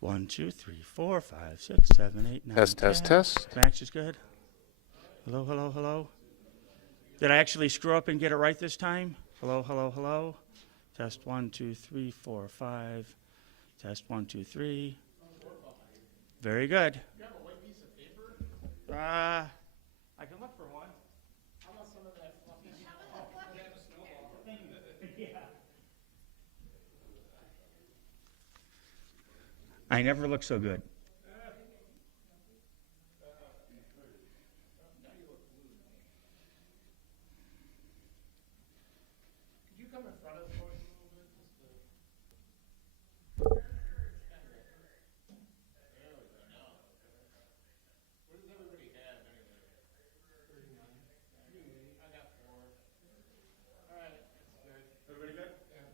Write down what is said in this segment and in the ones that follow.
1, 2, 3, 4, 5, 6, 7, 8, 9, Test, 10. test, test. Max is good. Hello, hello, hello. Did I actually screw up and get it right this time? Hello, hello, hello. Test 1, 2, 3, 4, 5. Test 1, 2, 3. Very good. You have a white piece of paper? I can look for one. How about some of that fluffy stuff? Yeah, a snowball. Yeah. I never look so good. Could you come in front of the podium a little bit? Just to... What does everybody have anyway? 39. I got 4. All right, that's good. Everybody good? Yeah.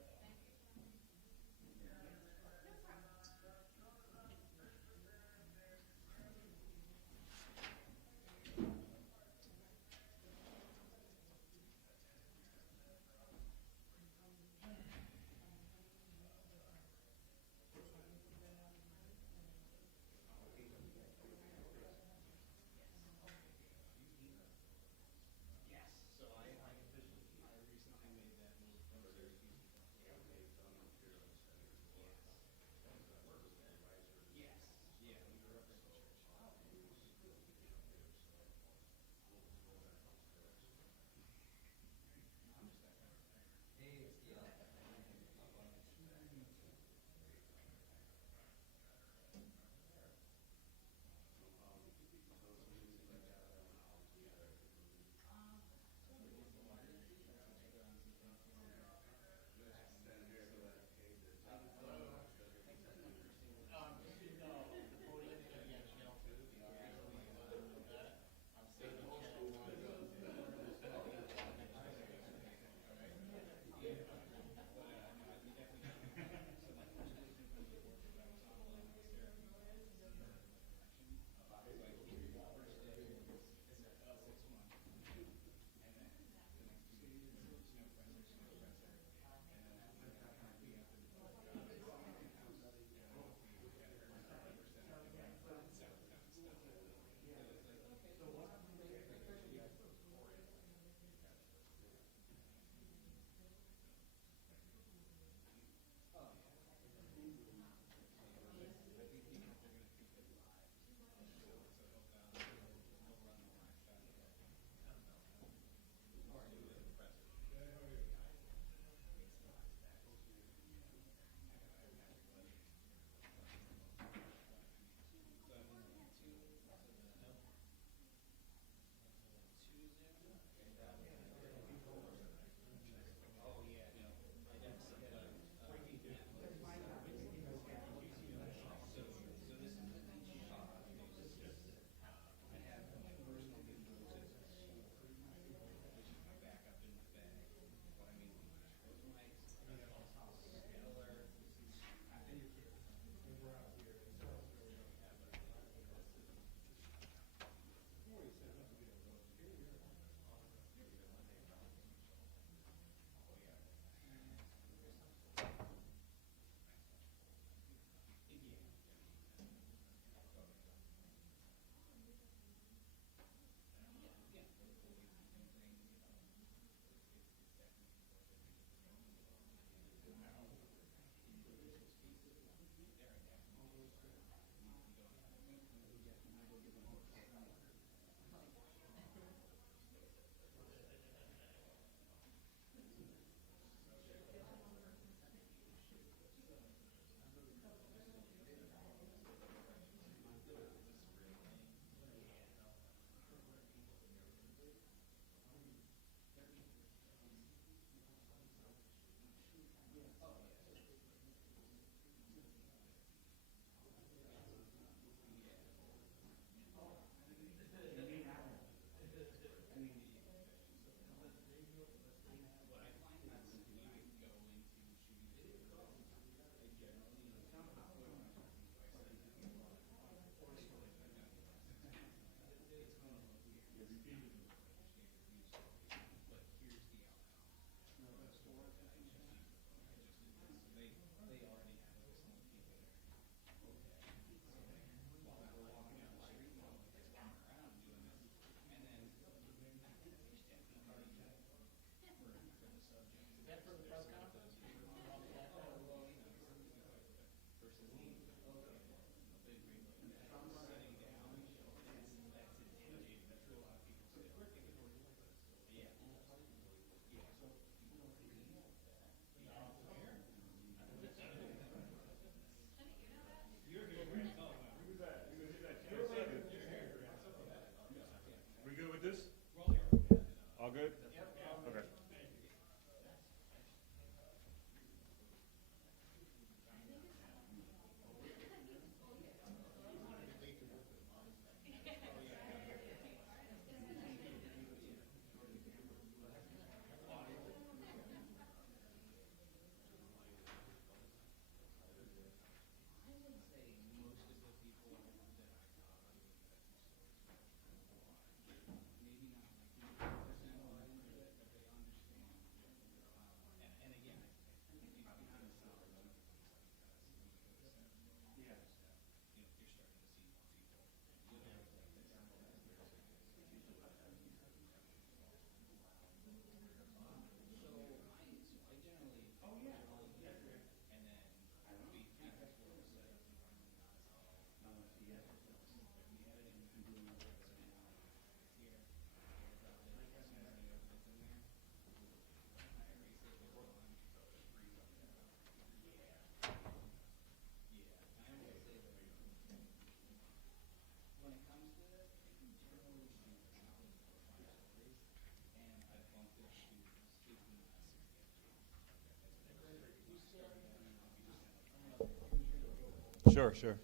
Sure, sure.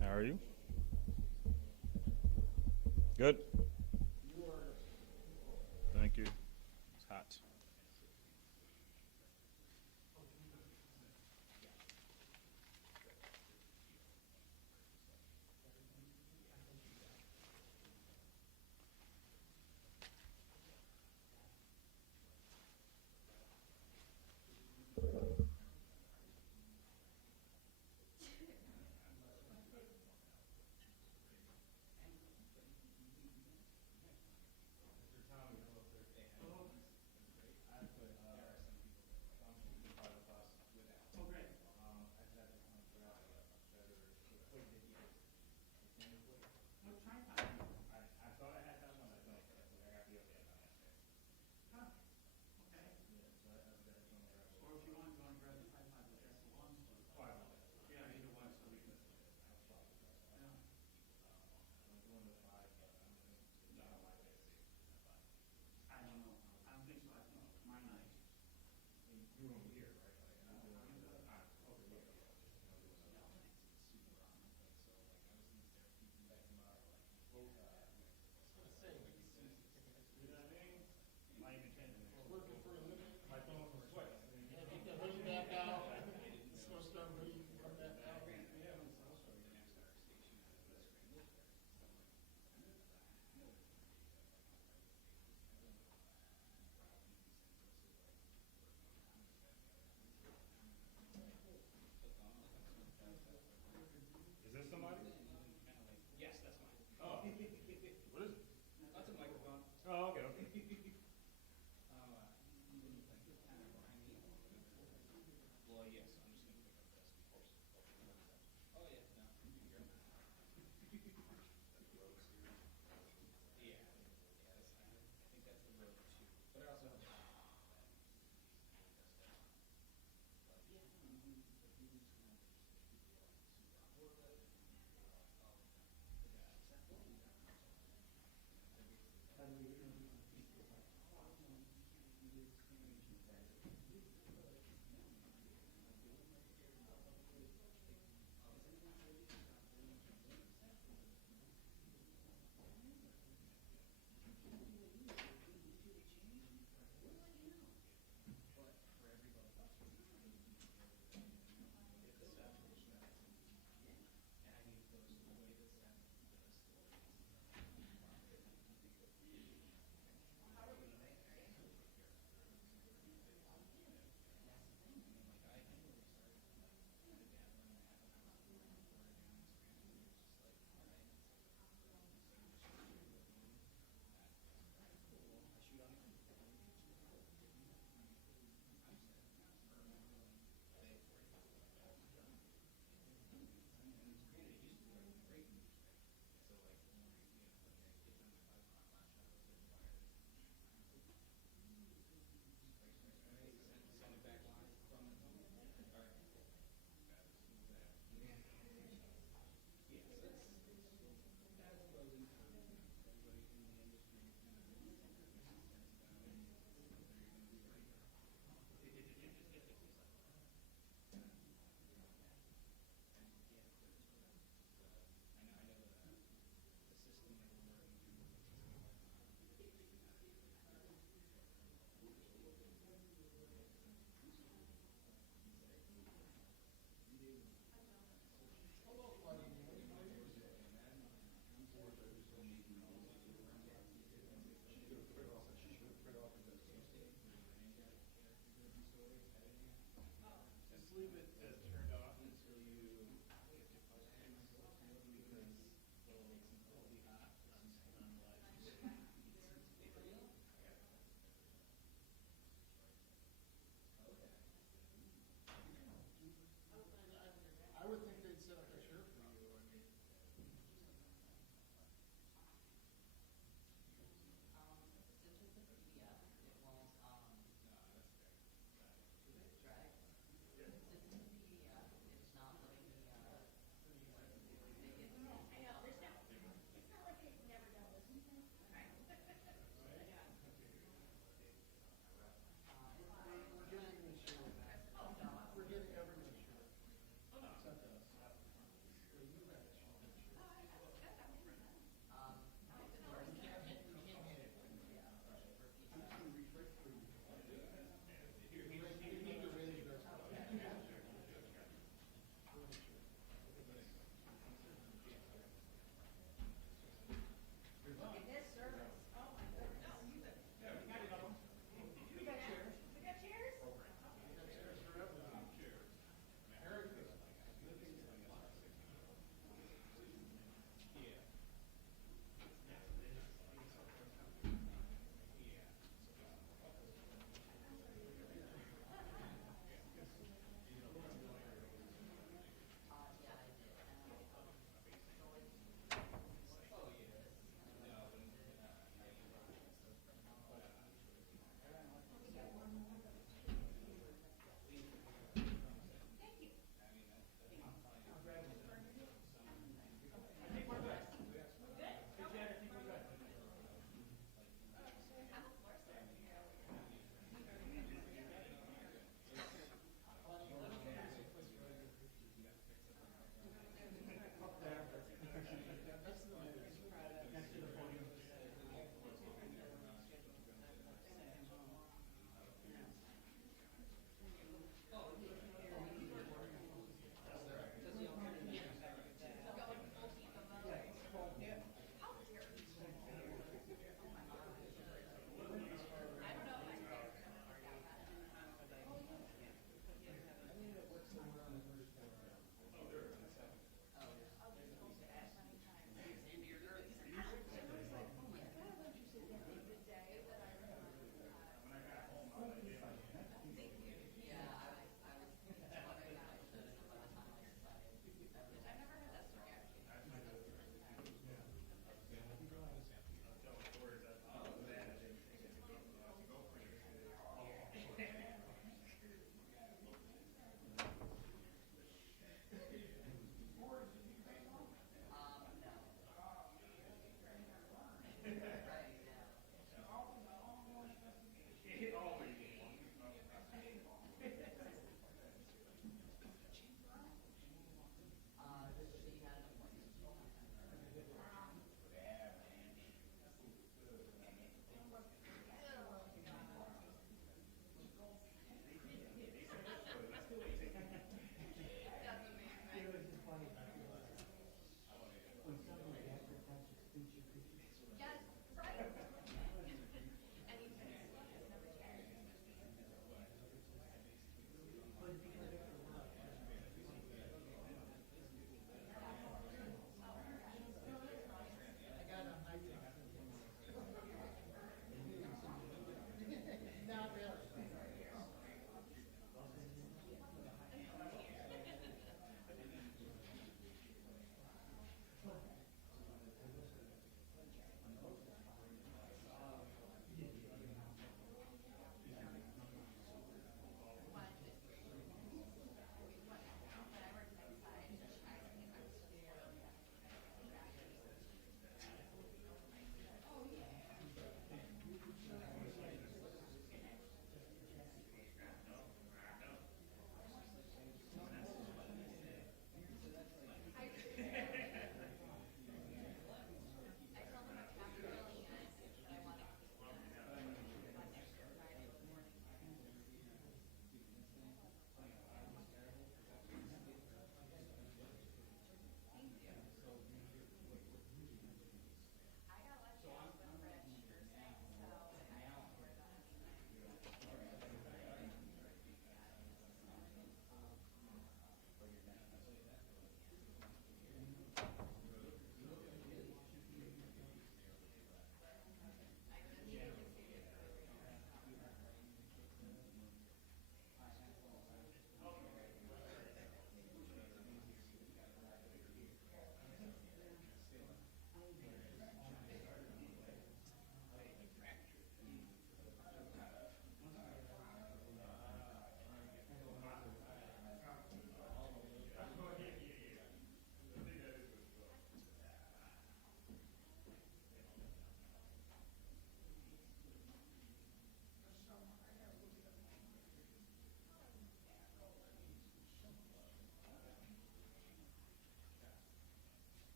How are you? Good. Thank you. It's hot.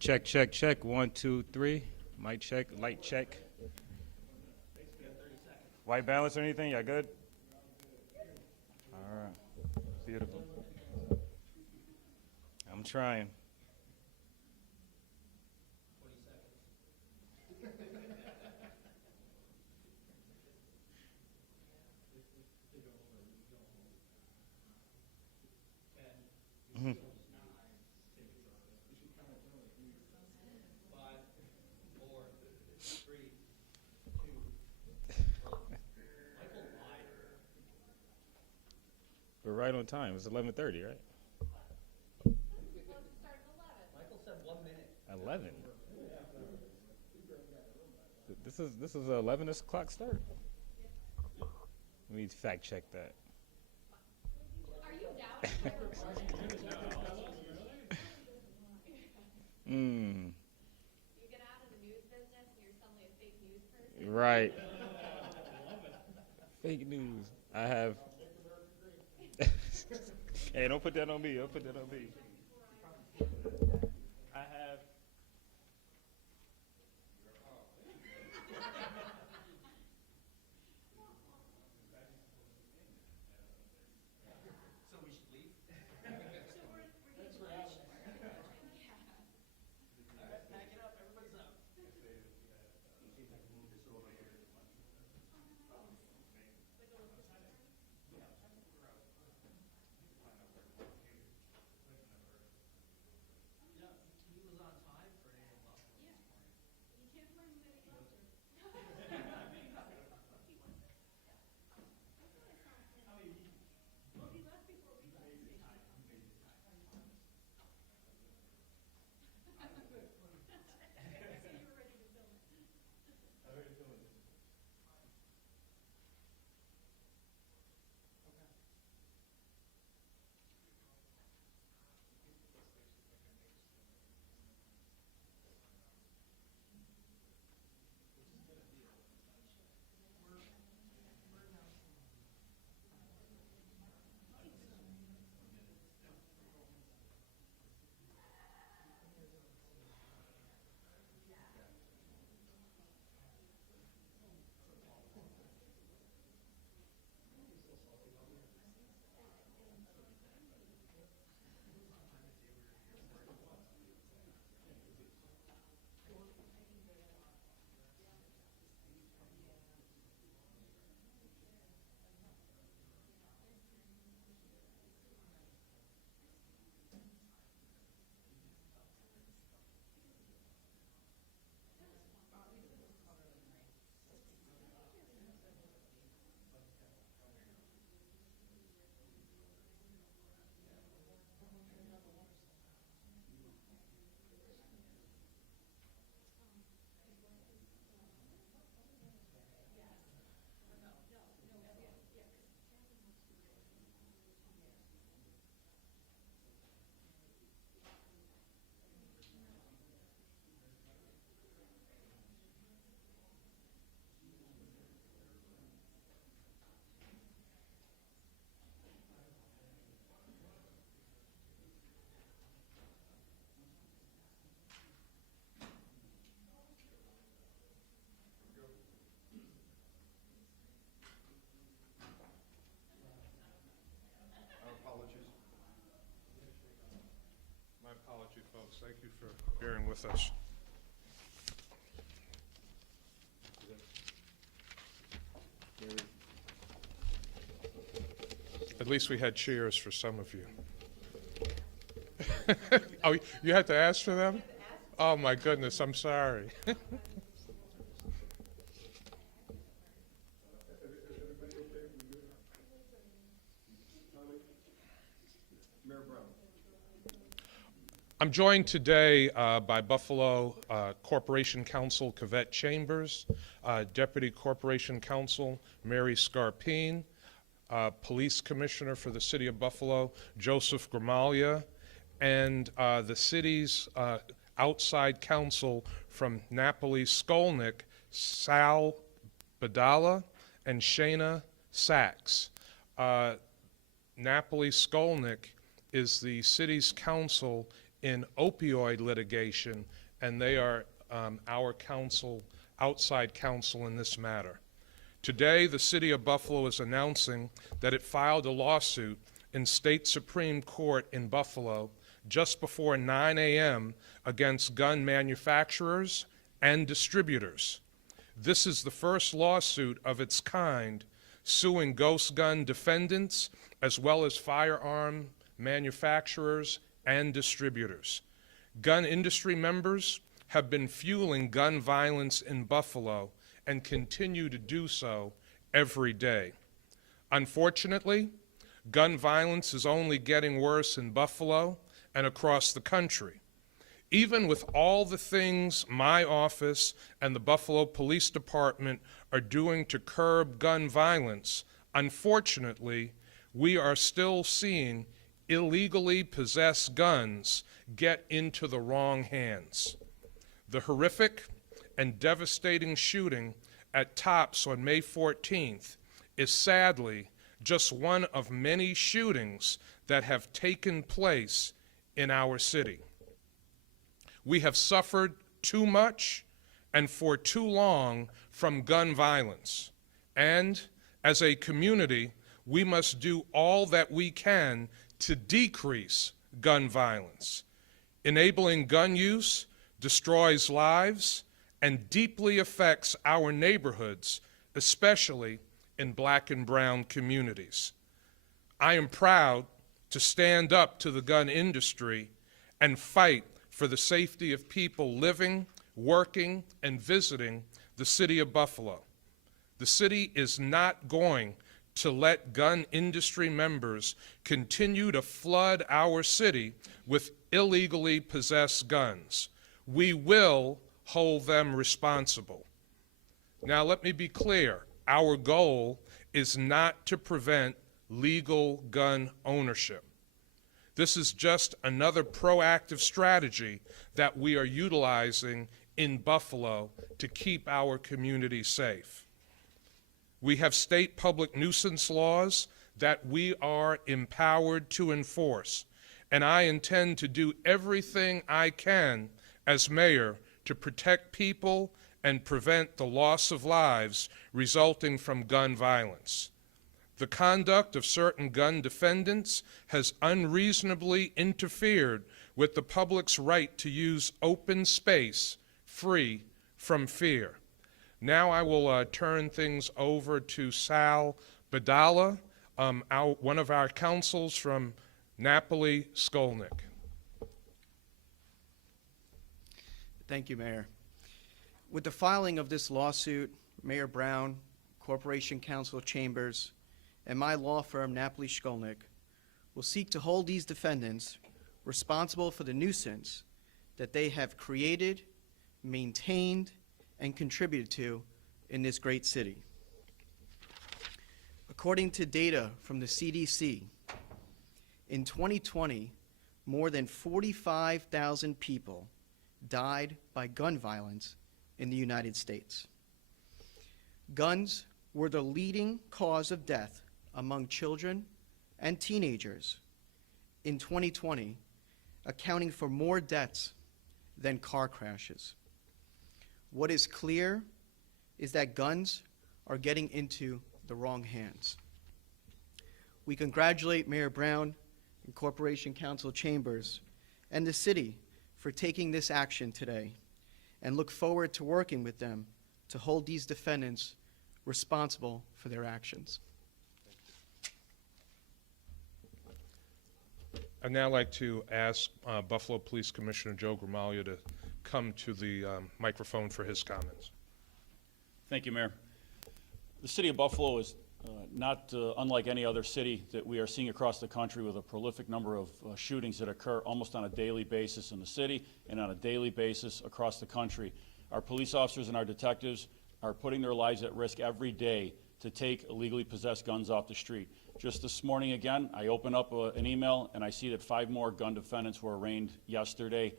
Check, check, check. 1, 2, 3. Mic check, light check. White balance or anything? Y'all good? All right. Beautiful. I'm trying. Mhm. We're right on time. It's 11:30, right? Michael said 1 minute. 11. This is a 11 o'clock start. Let me fact check that. Are you down? Mm, You get out of the news business and you're suddenly a fake news person? right. Fake news. I have. Hey, don't put that on me. Don't put that on me. I have. He was on time for 8 o'clock. You can't blame the helicopter. Well, he left before we left. So you were ready to film it. My apology, folks. Thank you for bearing with us. At least we had cheers for some of you. Oh, you had to ask for them? Oh, my goodness, I'm sorry. I'm joined today by Buffalo Corporation Counsel Cavett Chambers, Deputy Corporation Counsel Mary Scarpine, Police Commissioner for the City of Buffalo Joseph Gramaglia, and the city's outside counsel from Napoli-Skolnick, Sal Badala and Shayna Sachs. Napoli-Skolnick is the city's counsel in opioid litigation, and they are our counsel, outside counsel in this matter. Today, the City of Buffalo is announcing that it filed a lawsuit in State Supreme Court in Buffalo just before 9 a.m. against gun manufacturers and distributors. This is the first lawsuit of its kind suing ghost gun defendants as well as firearm manufacturers and distributors. Gun industry members have been fueling gun violence in Buffalo and continue to do so every day. Unfortunately, gun violence is only getting worse in Buffalo and across the country. Even with all the things my office and the Buffalo Police Department are doing to curb gun violence, unfortunately, we are still seeing illegally possessed guns get into the wrong hands. The horrific and devastating shooting at Tops on May 14th is sadly just one of many shootings that have taken place in our city. We have suffered too much and for too long from gun violence, and as a community, we must do all that we can to decrease gun violence. Enabling gun use destroys lives and deeply affects our neighborhoods, especially in Black and brown communities. I am proud to stand up to the gun industry and fight for the safety of people living, working, and visiting the city of Buffalo. The city is not going to let gun industry members continue to flood our city with illegally possessed guns. We will hold them responsible. Now, let me be clear. Our goal is not to prevent legal gun ownership. This is just another proactive strategy that we are utilizing in Buffalo to keep our community safe. We have state public nuisance laws that we are empowered to enforce, and I intend to do everything I can as mayor to protect people and prevent the loss of lives resulting from gun violence. The conduct of certain gun defendants has unreasonably interfered with the public's right to use open space free from fear. Now I will turn things over to Sal Badala, one of our counsels from Napoli Skolnick. Thank you, Mayor. With the filing of this lawsuit, Mayor Brown, Corporation Counsel Chambers, and my law firm, Napoli Skolnick, will seek to hold these defendants responsible for the nuisance that they have created, maintained, and contributed to in this great city. According to data from the CDC, in 2020, more than 45,000 people died by gun violence in the United States. Guns were the leading cause of death among children and teenagers in 2020, accounting for more deaths than car crashes. What is clear is that guns are getting into the wrong hands. We congratulate Mayor Brown and Corporation Counsel Chambers and the city for taking this action today and look forward to working with them to hold these defendants responsible for their actions. I'd now like to ask Buffalo Police Commissioner Joe Gramaglia to come to the microphone for his comments. Thank you, Mayor. The city of Buffalo is not unlike any other city that we are seeing across the country, with a prolific number of shootings that occur almost on a daily basis in the city and on a daily basis across the country. Our police officers and our detectives are putting their lives at risk every day to take illegally possessed guns off the street. Just this morning again, I open up an email and I see that 5 more gun defendants were arraigned yesterday,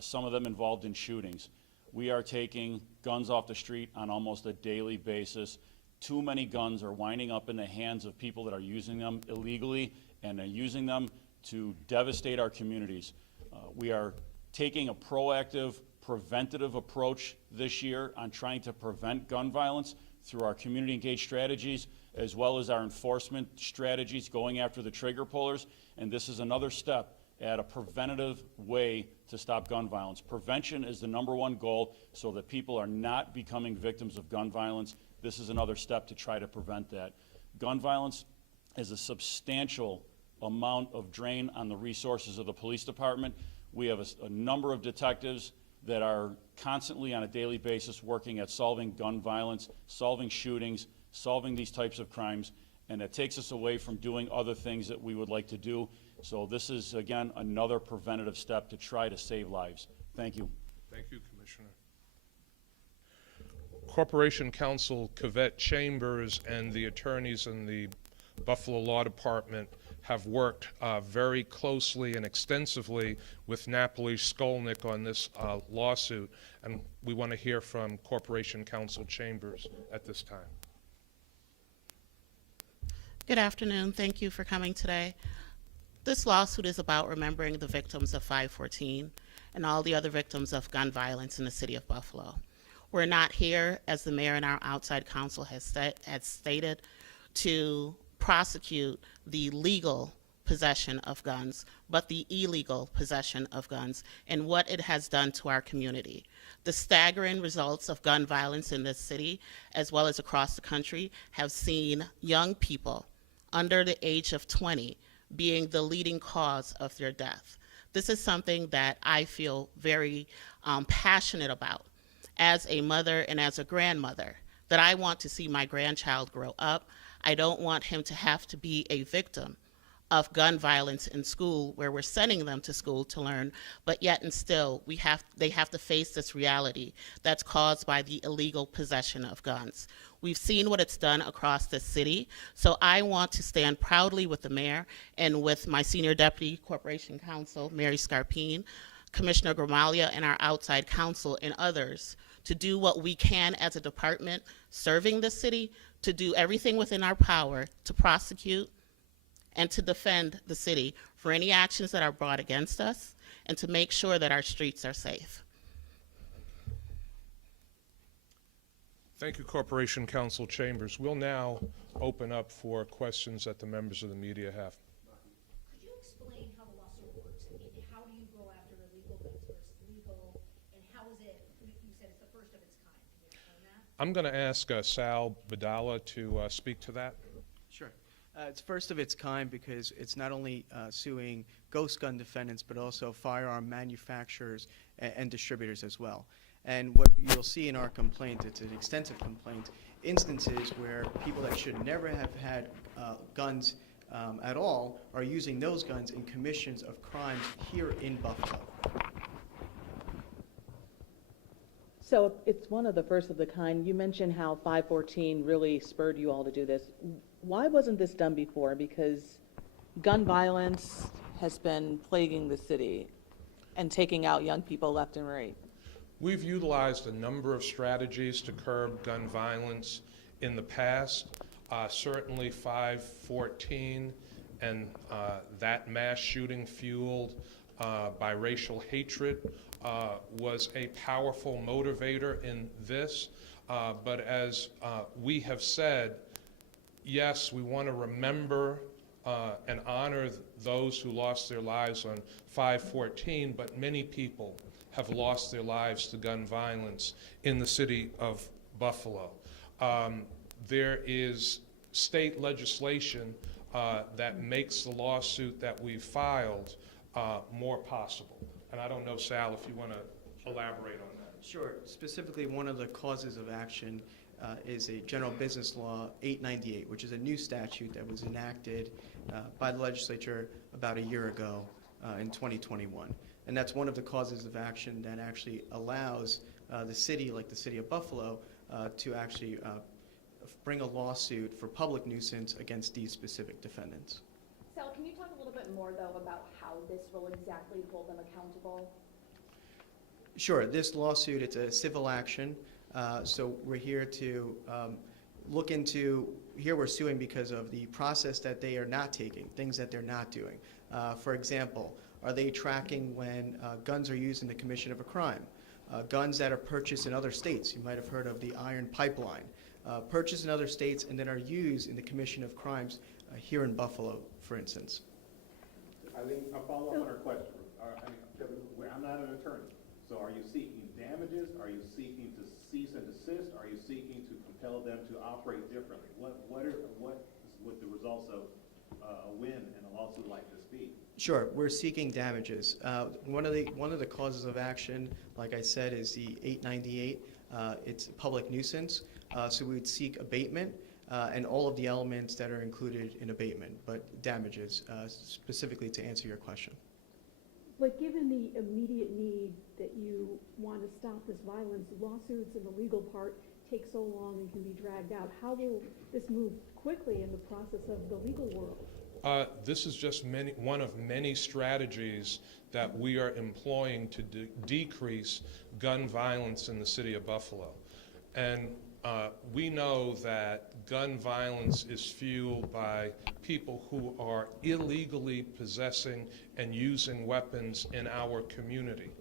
some of them involved in shootings. We are taking guns off the street on almost a daily basis. Too many guns are winding up in the hands of people that are using them illegally and are using them to devastate our communities. We are taking a proactive, preventative approach this year on trying to prevent gun violence through our community engaged strategies, as well as our enforcement strategies going after the trigger pullers. And this is another step at a preventative way to stop gun violence. Prevention is the #1 goal so that people are not becoming victims of gun violence. This is another step to try to prevent that. Gun violence is a substantial amount of drain on the resources of the police department. We have a number of detectives that are constantly on a daily basis working at solving gun violence, solving shootings, solving these types of crimes, and it takes us away from doing other things that we would like to do. So this is, again, another preventative step to try to save lives. Thank you. Thank you, Commissioner. Corporation Counsel Cavett Chambers and the attorneys in the Buffalo Law Department have worked very closely and extensively with Napoli Skolnick on this lawsuit, and we want to hear from Corporation Counsel Chambers at this time. Good afternoon. Thank you for coming today. This lawsuit is about remembering the victims of 514 and all the other victims of gun violence in the city of Buffalo. We're not here, as the mayor and our outside counsel has stated, to prosecute the legal possession of guns, but the illegal possession of guns and what it has done to our community. The staggering results of gun violence in this city, as well as across the country, have seen young people under the age of 20 being the leading cause of their death. This is something that I feel very passionate about as a mother and as a grandmother, that I want to see my grandchild grow up. I don't want him to have to be a victim of gun violence in school, where we're sending them to school to learn, but yet and still they have to face this reality that's caused by the illegal possession of guns. We've seen what it's done across the city, so I want to stand proudly with the mayor and with my senior deputy corporation counsel, Mary Scarpine, Commissioner Gramalia, and our outside counsel and others to do what we can as a department serving the city, to do everything within our power to prosecute and to defend the city for any actions that are brought against us, and to make sure that our streets are safe. Thank you, Corporation Counsel Chambers. We'll now open up for questions that the members of the media have. Could you explain how the lawsuit works? How do you go after illegal guns versus legal, and how is it, you said it's the first of its kind. Can you explain that? I'm going to ask Sal Badala to speak to that. Sure. It's first of its kind because it's not only suing ghost gun defendants, but also firearm manufacturers and distributors as well. And what you'll see in our complaint, it's an extensive complaint, instances where people that should never have had guns at all are using those guns in commissions of crimes here in Buffalo. So it's one of the first of the kind. You mentioned how 514 really spurred you all to do this. Why wasn't this done before? Because gun violence has been plaguing the city and taking out young people left and right. We've utilized a number of strategies to curb gun violence in the past. Certainly 514 and that mass shooting fueled by racial hatred was a powerful motivator in this. But as we have said, yes, we want to remember and honor those who lost their lives on 514, but many people have lost their lives to gun violence in the city of Buffalo. There is state legislation that makes the lawsuit that we filed more possible. And I don't know, Sal, if you want to elaborate on that. Sure. Specifically, one of the causes of action is a General Business Law 898, which is a new statute that was enacted by the legislature about a year ago in 2021. And that's one of the causes of action that actually allows the city, like the city of Buffalo, to actually bring a lawsuit for public nuisance against these specific defendants. Sal, can you talk a little bit more, though, about how this will exactly hold them accountable? Sure. This lawsuit, it's a civil action. So we're here to look into, here we're suing because of the process that they are not taking, things that they're not doing. For example, Are they tracking when guns are used in the commission of a crime? Guns that are purchased in other states. You might have heard of the Iron Pipeline. Purchased in other states and then are used in the commission of crimes here in Buffalo, for instance. I think I'll follow up on our question. I'm not an attorney. So are you seeking damages? Are you seeking to cease and desist? Are you seeking to compel them to operate differently? What would the results of a win in a lawsuit like this be? Sure, we're seeking damages. One of the causes of action, like I said, is the 898. It's public nuisance. So we would seek abatement and all of the elements that are included in abatement, but damages, specifically to answer your question. But given the immediate need that you want to stop this violence, lawsuits and the legal part take so long and can be dragged out. How will this move quickly in the process of the legal world? This is just one of many strategies that we are employing to decrease gun violence in the city of Buffalo. And we know that gun violence is fueled by people who are illegally possessing and using weapons in our community.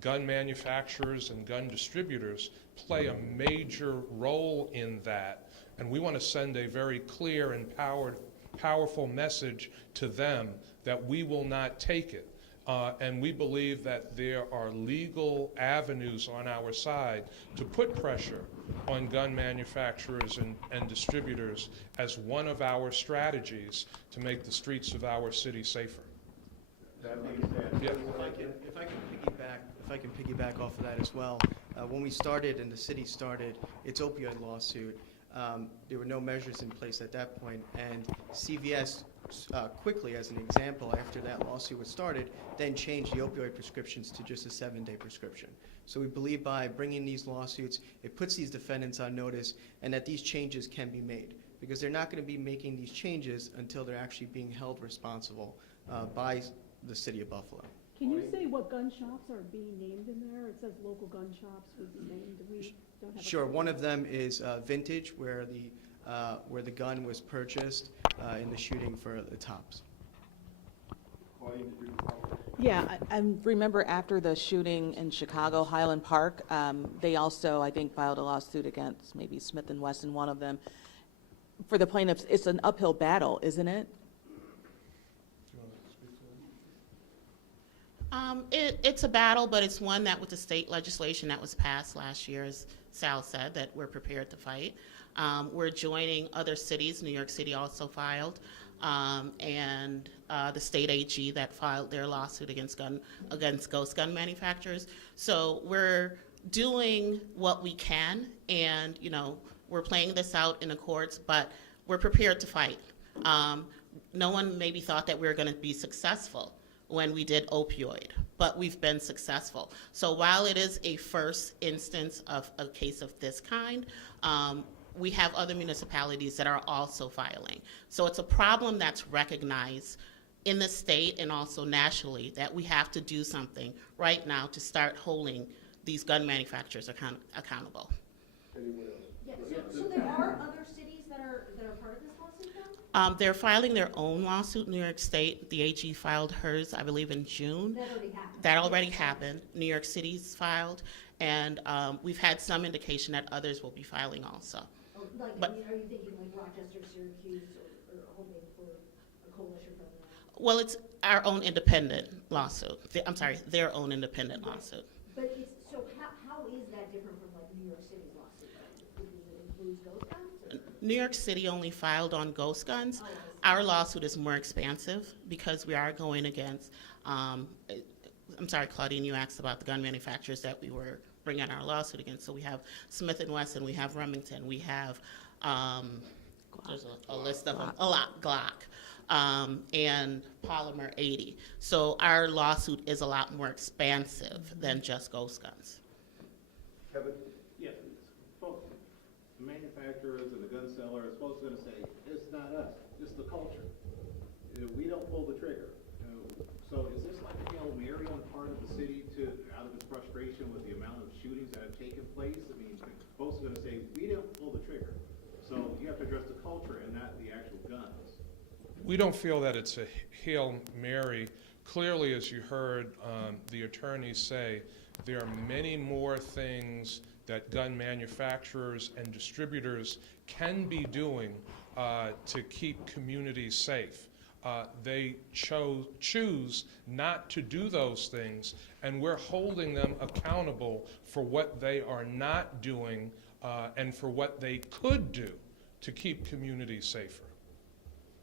Gun manufacturers and gun distributors play a major role in that, and we want to send a very clear and powerful message to them that we will not take it. And we believe that there are legal avenues on our side to put pressure on gun manufacturers and distributors as one of our strategies to make the streets of our city safer. That being said, Yeah. If I can piggyback off of that as well. When we started and the city started its opioid lawsuit, there were no measures in place at that point, and CVS quickly, as an example, after that lawsuit was started, then changed the opioid prescriptions to just a 7-day prescription. So we believe by bringing these lawsuits, it puts these defendants on notice and that these changes can be made, because they're not going to be making these changes until they're actually being held responsible by the city of Buffalo. Can you say what gun shops are being named in there? It says local gun shops would be named. We don't have a Sure. One of them is Vintage, where the gun was purchased in the shooting for the Tops. Yeah, I remember after the shooting in Chicago, Highland Park, they also, I think, filed a lawsuit against maybe Smith & Wesson, one of them. For the plaintiffs, it's an uphill battle, isn't it? It's a battle, but it's one that with the state legislation that was passed last year, as Sal said, that we're prepared to fight. We're joining other cities. New York City also filed, and the state AG that filed their lawsuit against ghost gun manufacturers. So we're doing what we can, and we're playing this out in the courts, but we're prepared to fight. No one maybe thought that we were going to be successful when we did opioid, but we've been successful. So while it is a first instance of a case of this kind, we have other municipalities that are also filing. So it's a problem that's recognized in the state and also nationally that we have to do something right now to start holding these gun manufacturers accountable. Yeah, so there are other cities that are part of this lawsuit now? They're filing their own lawsuit. New York State, the AG filed hers, I believe, in June. That already happened. That already happened. New York City's filed, and we've had some indication that others will be filing also. Are you thinking like Rochester, Syracuse, or hoping for a coalition from that? Well, it's our own independent lawsuit. Their own independent lawsuit. But so how is that different from like New York City's lawsuit? Does it include ghost guns? New York City only filed on ghost guns. Our lawsuit is more expansive because we are going against, I'm sorry, Claudine, you asked about the gun manufacturers that we were bringing our lawsuit against. So we have Smith & Wesson, we have Remington, we have, there's a list of them, Glock, and Polymer 80. So our lawsuit is a lot more expansive than just ghost guns. Kevin? Yes, folks, the manufacturers and the gun seller are supposed to say, it's not us, it's the culture. We don't pull the trigger. So is this like a Hail Mary on the part of the city out of its frustration with the amount of shootings that have taken place? I mean, folks are going to say, we didn't pull the trigger. So you have to address the culture and not the actual guns. We don't feel that it's a Hail Mary Clearly, as you heard the attorneys say, there are many more things that gun manufacturers and distributors can be doing to keep communities safe. They choose not to do those things, and we're holding them accountable for what they are not doing and for what they could do to keep communities safer.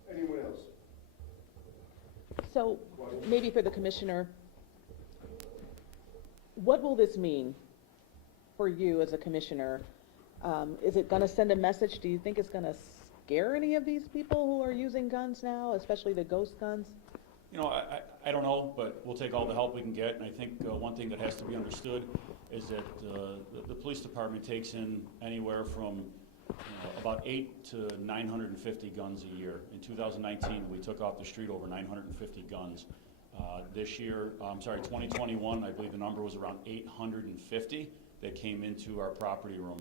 Anyone else? So maybe for the commissioner, what will this mean for you as a commissioner? Is it going to send a message? Do you think it's going to scare any of these people who are using guns now, especially the ghost guns? You know, I don't know, but we'll take all the help we can get. And I think one thing that has to be understood is that the police department takes in anywhere from about 8 to 950 guns a year. In 2019, we took off the street over 950 guns. This year, 2021, I believe the number was around 850 that came into our property room.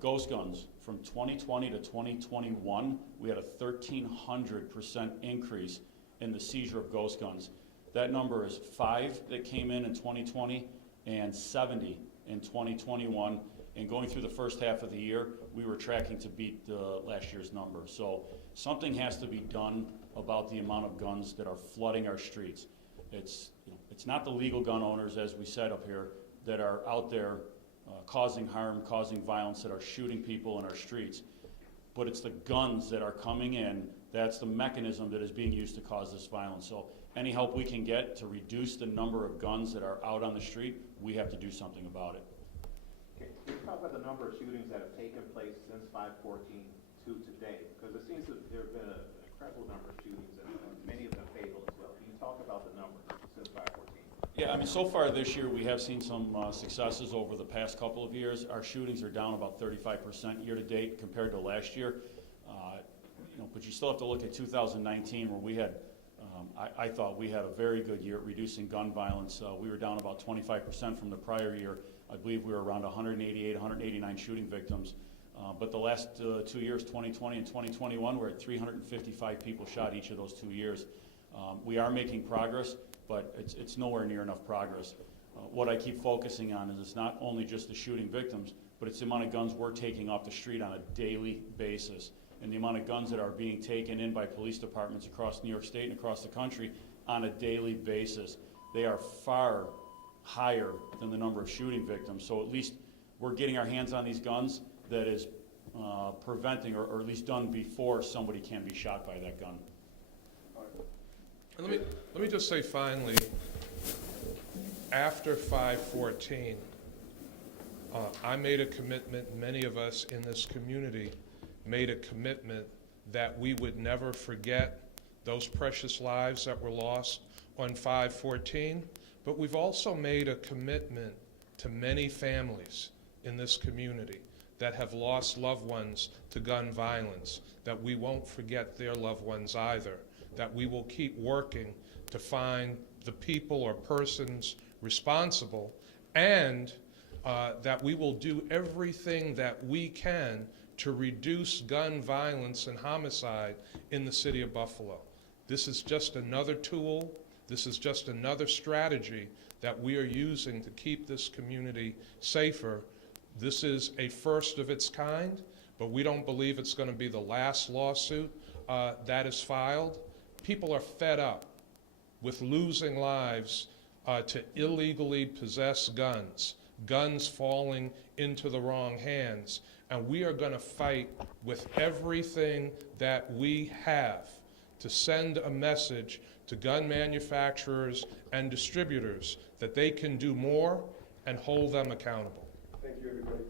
Ghost guns, from 2020 to 2021, we had a 1,300% increase in the seizure of ghost guns. That number is 5 that came in 2020 and 70 in 2021. And going through the first half of the year, we were tracking to beat last year's number. So something has to be done about the amount of guns that are flooding our streets. It's not the legal gun owners, as we said up here, that are out there causing harm, causing violence, that are shooting people in our streets. But it's the guns that are coming in. That's the mechanism that is being used to cause this violence. So any help we can get to reduce the number of guns that are out on the street, we have to do something about it. Okay, can you talk about the number of shootings that have taken place since 5/14 to today? Because it seems that there have been an incredible number of shootings, and many of them fatal as well. Can you talk about the numbers since 5/14? Yeah, I mean, so far this year, we have seen some successes over the past couple of years. Our shootings are down about 35% year to date compared to last year. But you still have to look at 2019, where we had, I thought we had a very good year at reducing gun violence. We were down about 25% from the prior year. I believe we were around 188, 189 shooting victims. But the last 2 years, 2020 and 2021, we're at 355 people shot each of those 2 years. We are making progress, but it's nowhere near enough progress. What I keep focusing on is it's not only just the shooting victims, but it's the amount of guns we're taking off the street on a daily basis, and the amount of guns that are being taken in by police departments across New York State and across the country on a daily basis. They are far higher than the number of shooting victims. So at least we're getting our hands on these guns that is preventing, or at least done before somebody can be shot by that gun. And let me just say finally, after 5/14, I made a commitment, many of us in this community made a commitment that we would never forget those precious lives that were lost on 5/14, but we've also made a commitment to many families in this community that have lost loved ones to gun violence, that we won't forget their loved ones either, that we will keep working to find the people or persons responsible, and that we will do everything that we can to reduce gun violence and homicide in the city of Buffalo. This is just another tool. This is just another strategy that we are using to keep this community safer. This is a first of its kind, but we don't believe it's going to be the last lawsuit that is filed. People are fed up with losing lives to illegally possess guns, guns falling into the wrong hands. And we are going to fight with everything that we have to send a message to gun manufacturers and distributors that they can do more and hold them accountable. Thank you, everybody.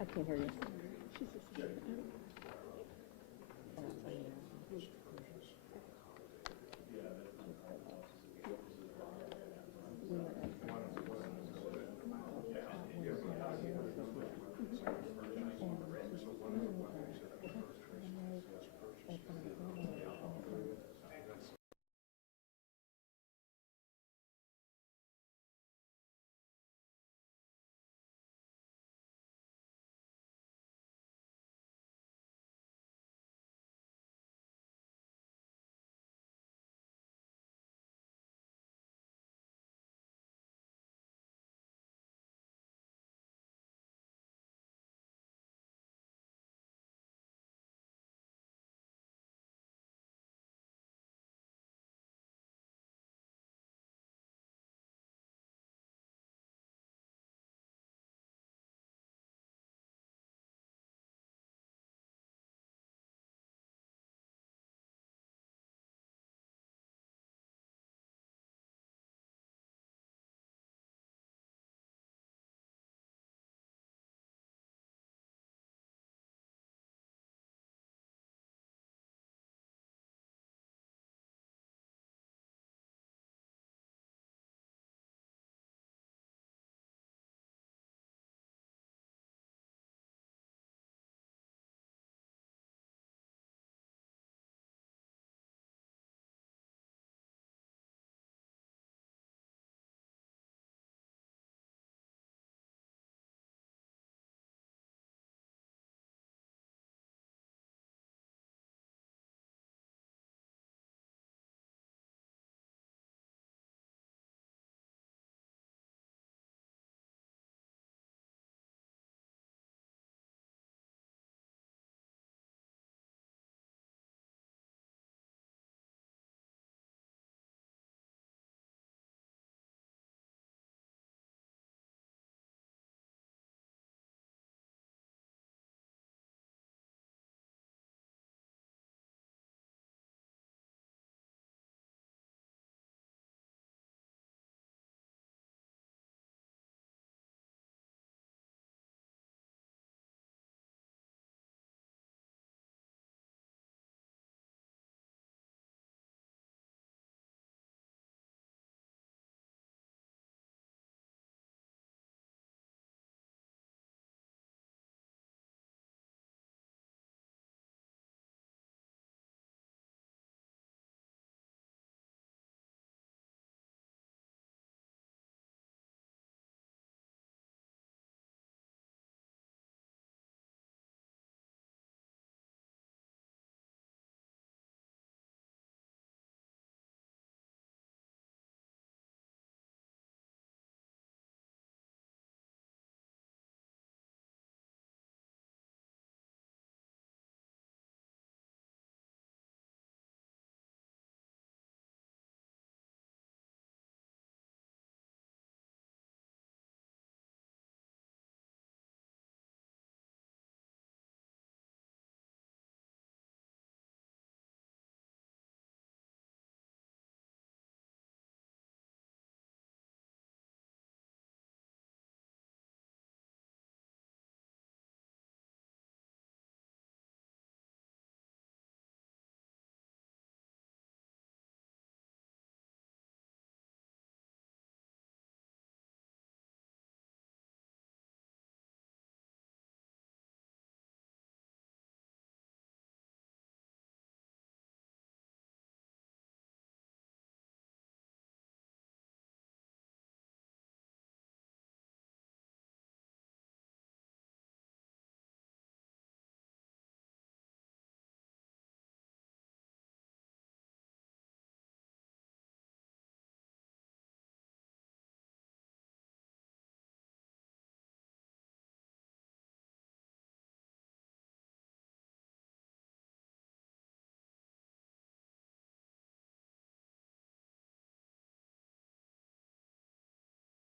I can't hear you.